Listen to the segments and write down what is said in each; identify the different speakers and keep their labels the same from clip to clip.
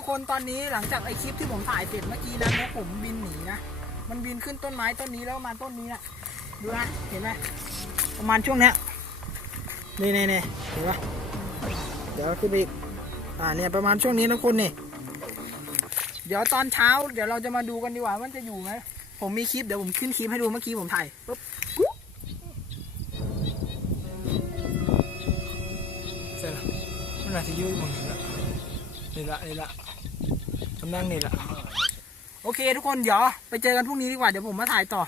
Speaker 1: ทุกคนตอนนี้หลังจากไอคลิปที่ผมถ่ายเสร็จเมื่อกี้นะนกผมบินหนีนะ มันบินขึ้นต้นไม้ต้นนี้แล้วมาต้นนี้นะดูนะเห็นไหมประมาณช่วงเนี้ยนี่นี่นี่เห็นปะเดี๋ยวขึ้นไปอีกอ่าเนี่ยประมาณช่วงนี้นะคุณนี่เดี๋ยวตอนเช้า เดี๋ยวเราจะมาดูกันดีกว่ามันจะอยู่ไหมผมมีคลิปเดี๋ยวผมขึ้นคลิปให้ดูเมื่อกี้ผมถ่ายปุ๊บเสร็จแล้วมันอาจจะยุ่ยมึงนี่ละนี่ละนี่ละ กำลังนี่ละโอเค ทุกคนเดี๋ยวไปเจอกันพรุ่งนี้ดีกว่าเดี๋ยวผมมาถ่ายต่อ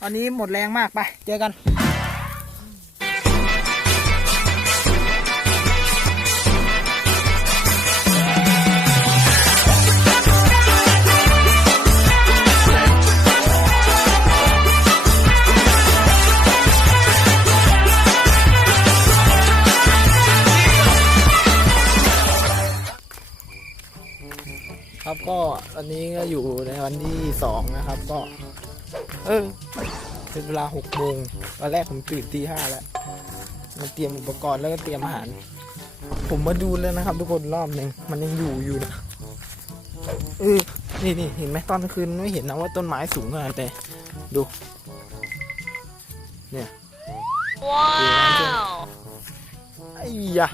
Speaker 1: ตอนนี้หมดแรงมากไป เจอกัน อนนี้ก็อยู่ในวันที่สองนะครับ ก็ เออเป็นเวลาหกโมงตอนแรกผมตื่นตีห้าแล้วมาเตรียมอุปกรณ์แล้วก็เตรียมอาหาร ผมมาดูแล้วนะครับ ทุกคนรอบหนึ่งมันยังอยู่อยู่นะเออนี่นี่เห็นไหมตอนกลางคืนไม่เห็นนะว่าต้นไม้สูงขนาดไหนดู เนี่ย
Speaker 2: Wow.
Speaker 1: ไอ้ยะ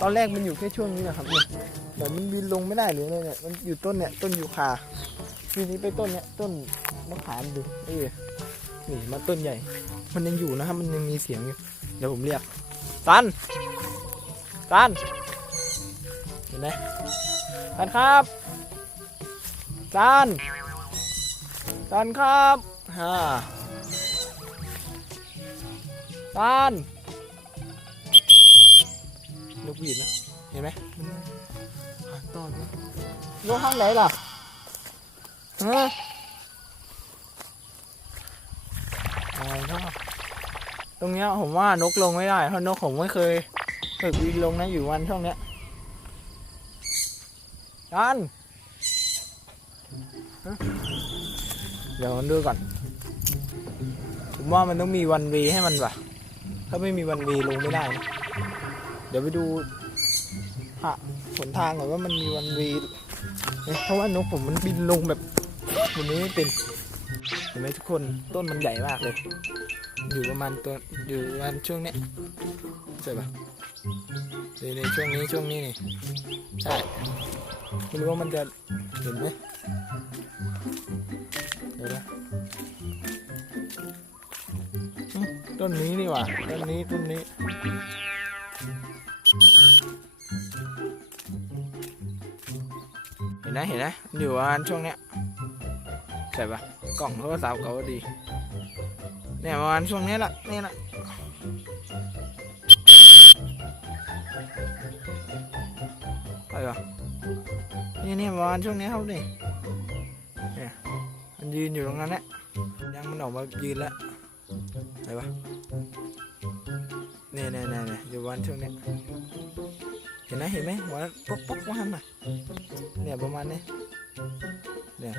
Speaker 1: ตอนแรกมันอยู่แค่ช่วงนี้นะครับเนี่ย เดี๋ยวมันบินลงไม่ได้เลยเนี่ย มันอยู่ต้นเนี่ยต้นยูคาทีนี้ไปต้นเนี่ยต้นมะขามดูเออนี่มาต้นใหญ่ มันยังอยู่นะครับ มันยังมีเสียงอยู่ เดี๋ยวผมเรียกซันซันเห็นไหมซันครับซันซันครับฮ่าซันนกหวีดนะ เห็นไหม ตอนนะนกข้างไหนล่ะฮะอะไรเนาะตรงเนี้ยผมว่านกลงไม่ได้เพราะนกผมไม่เคยฝึกบินลงนะอยู่วันช่วงเนี้ยกันเดี๋ยวมันดูก่อน ผมว่ามันต้องมีวันเวให้มันว่ะ ถ้าไม่มีวันเวลงไม่ได้นะเดี๋ยวไปดูหา หนทางก่อนว่ามันมีวันวีเพราะว่านกผมมันบินลงแบบบนนี้ไม่เป็นเห็นไหมทุกคนต้นมันใหญ่มากเลย อยู่ประมาณตัวอยู่ประมาณช่วงเนี้ยใช่ปะในในช่วงนี้ช่วงนี้นี่ใช่ไม่รู้ว่ามันจะเห็นไหมเดี๋ยวนะอืมต้นนี้นี่หว่าต้นนี้ต้นนี้ นไหมเห็นไหมมันอยู่ประมาช่วงเนี้ยใช่ปะกล่องโทรศัพท์เขาก็ดี เนี่ยประมาณช่วงเนี้ยแหละนี่แหละไปปะนี่นี่ประมาณช่วงเนี้ยครับนี่เนี่ยมันยืนอยู่ตรงนั้นแหละยังมันออกมายืนแล้วไปปะเนี่ยเนี่ยเนี่ยเนี่ยอยู่ประมาณช่วงเนี้ย ห็นไหมเห็นไหมหัวป๊อกป๊อกว่าหันมาเนี่ยประมาณนี้เนี่ย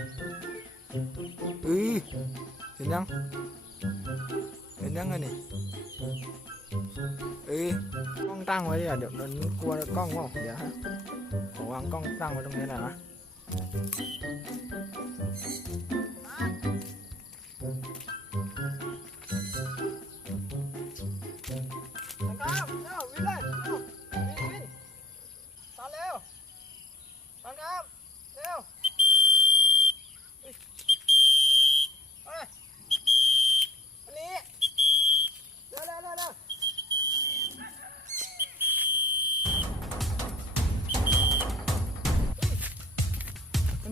Speaker 1: อือเห็นยังเห็นยังไงนี่เอ้ยกล้องตั้งไว้ดิอะเดี๋ยวมันกลัวกล้องว่าเดี๋ยวฮะขอวางกล้องตั้งไว้ตรงนี้หน่อยนะนะ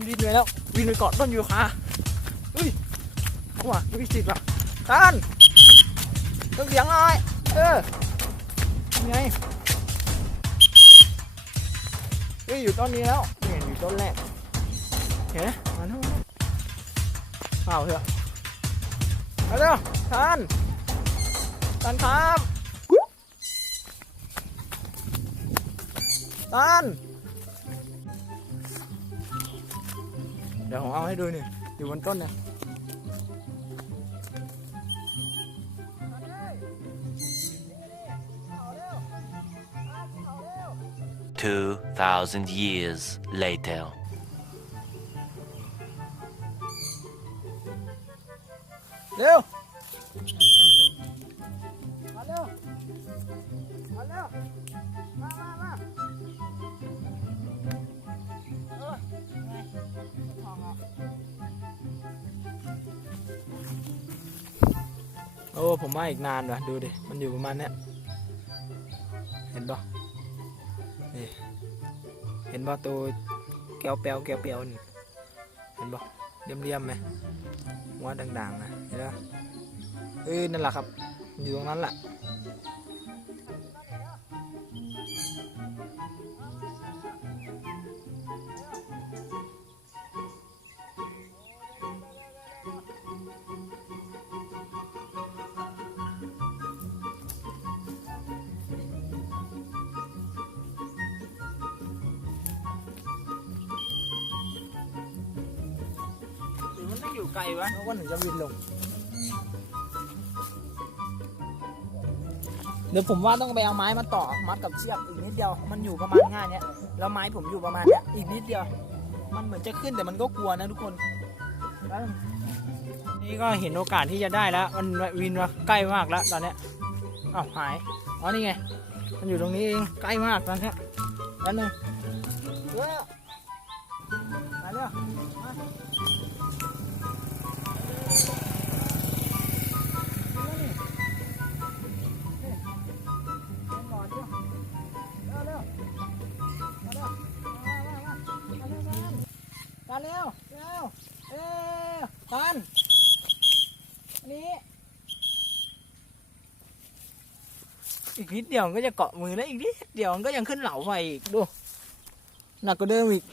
Speaker 1: วินไปแล้ว วินไปเกาะต้นยูคาเฮ้ยเอาว่ะไม่มีสิทธิ์ว่ะท่านต้องเสียงหน่อยเออยังไงเฮ้ยอยู่ต้นนี้แล้วเนี่ยอยู่ต้นแรกเห็นมาเถอะเปล่าเถอะมาเร็วท่านท่านครับท่าน Đây hoa hết rồi nè, thì vẫn tốt. Two
Speaker 3: thousand years later.
Speaker 1: Leo. Hello. Hello. ผมว่าอีกนานว่ะดูดิ มันอยู่ประมาณเนี้ยเห็นปะนี่เห็นปะตัวแก้วแปวแก้วเปียวนี่เห็นปะเรียมๆไหมว่าด่างๆนะเห็นปะเออนั่นแหละครับ อยู่ตรงนั้นแหละ ไกลวะเพราะว่าถึงจะบินลง เดี๋ยวผมว่าต้องไปเอาไม้มาต่อมัดกับเชือกอีกนิดเดียว มันอยู่ประมาณง่ายเนี้ย แล้วไม้ผมอยู่ประมาณเนี้ยอีกนิดเดียว มันเหมือนจะขึ้นแต่มันก็กลัวนะทุกคนแล้วนี่ก็เห็นโอกาสที่จะได้แล้ว มันวินมาใกล้มากแล้วตอนเนี้ยอ้าวหาย อ๋อนี่ไง มันอยู่ตรงนี้เองใกล้มากตอนเนี้ยแล้วนึงเออมาเร็วมา ปาเร็วเร็วเออตันอันนี้อีกนิดเดียวมันก็จะเกาะมือแล้วอีกนิดเดียวมันก็ยังขึ้นเหลาไปอีกดูหนักกว่าเดิมอีก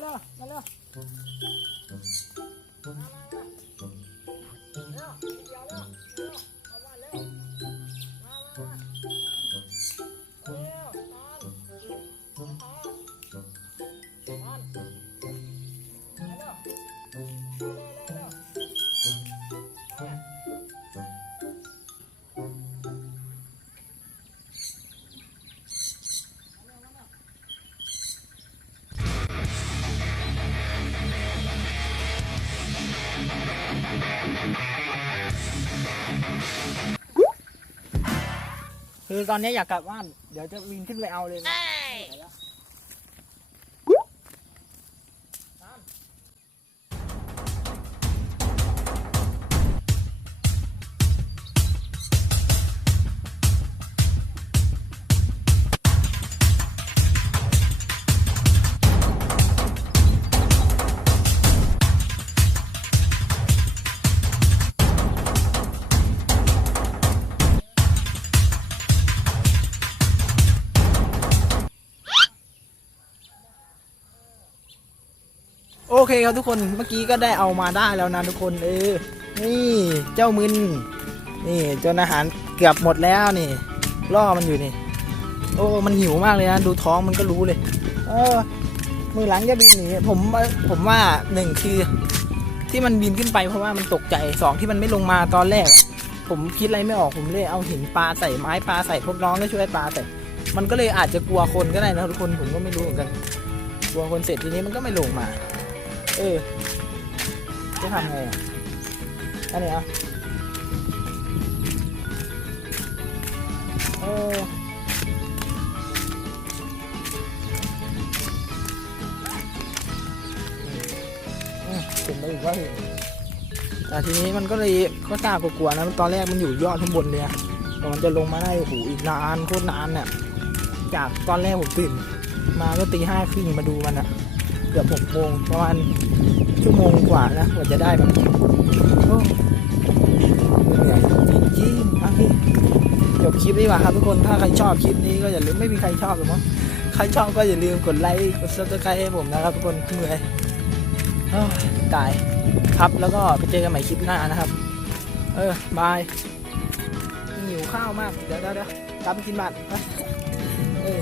Speaker 1: เร็วเร็ คือตอนนี้อยากกลับบ้าน เดี๋ยวจะวินขึ้นไปเอาเลยนะ เคครับทุกคนเมื่อกี้ก็ได้เอามาได้แล้วนะทุกคนเออ นี่เจ้ามึนนี่จนอาหารเกือบหมดแล้วนี่ล่อมันอยู่นี่ โอ้มันหิวมากเลยนะดูท้องมันก็รู้เลย เออ มือหลังจะบินหนีผมผมว่าหนึ่งคือ ที่มันบินขึ้นไปเพราะว่ามันตกใจสองที่มันไม่ลงมาตอนแรกผมคิดอะไรไม่ออกผมเลยเอาหินปลาใส่ไม้ปลาใส่พวกน้องก็ช่วยปลาใส่มันก็เลยอาจจะกลัวคนก็ได้นะทุกคนผมก็ไม่รู้เหมือนกันกลัวคนเสร็จทีนี้มันก็ไม่ลงมา เออจะทำไงอะอันนี้อะเออเห็นไปอีกว่าแต่ทีนี้มันก็เลยก็กล้ากลัวๆนะตอนแรกมันอยู่ยอดข้างบนเลยอะแต่มันจะลงมาได้โอ้โหอีกนานโคตรนานเนี่ยจากตอนแรกผมตื่นมาก็ตีห้าครึ่งมาดูมันอะ เกือบหกโมงประมาณชั่วโมงกว่านะกว่าจะได้มันโอ้เหนื่อยจริงๆอะพี่จบคลิปดีกว่าครับทุกคนถ้าใครชอบคลิปนี้ก็อย่าลืมไม่มีใครชอบหรอกมั้งใครชอบก็อย่าลืมกดไลค์กดซับสไครต์ให้ผมนะครับทุกคนเหนื่อยตายครับแล้วก็ไปเจอกันใหม่คลิปหน้านะครับ เออบายหิวข้าวมาก เดี๋ยวเดี๋ยวเดี๋ยวกลับกินบ้านไปเออ